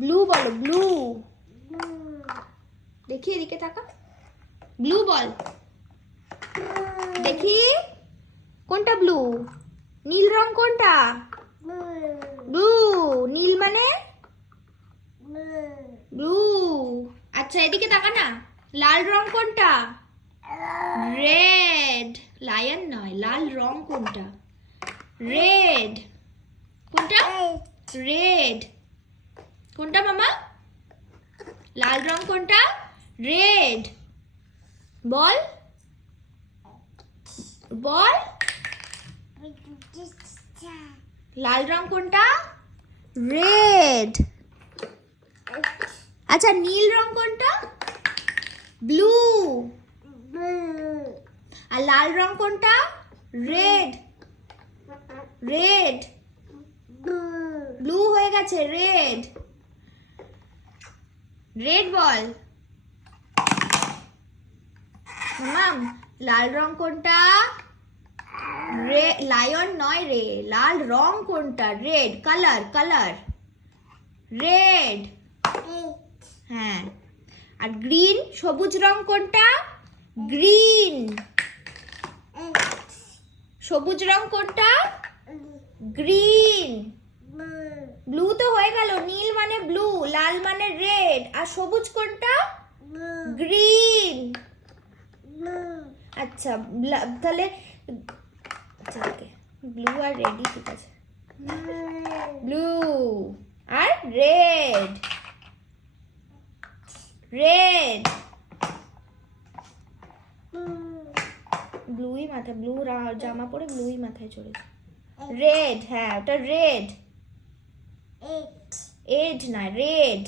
Blue বলো, blue. দেখি এদিকে তাকা, ব্লু বল দেখি, কোনটা ব্লু? নীল রং কোনটা? ব্লু। নীল মানে ব্লু। আচ্ছা এদিকে তাকা না, লাল রং কোনটা? রেড। লায়ন নয়, লাল রং কোনটা? রেড। কোনটা? রেড। কোনটা মামা? লাল রং কোনটা? রেড। বল বল, লাল রং কোনটা? রেড। আচ্ছা নীল রং কোনটা? ব্লু। আর লাল রং কোনটা? রেড। রেড। ব্লু হয়ে গেছে, রেড। রেড বল মামাম। লাল রং কোনটা? লায়ন নয় রে, লাল রং কোনটা? রেড। Colour, colour red. হ্যাঁ। আর গ্রিন, সবুজ রং কোনটা? গ্রিন। সবুজ রং কোনটা? গ্রিন। ব্লু তো হয়ে গেল, নীল মানে ব্লু, লাল মানে রেড, আর সবুজ কোনটা? গ্রিন। আচ্ছা তাহলে ব্লু আর রেডই ঠিক আছে। ব্লু আর রেড। রেড। ব্লুই মাথায়, ব্লু জামা পরে ব্লুই মাথায় চড়েছে। রেড, হ্যাঁ ওটা রেড। এড না, রেড।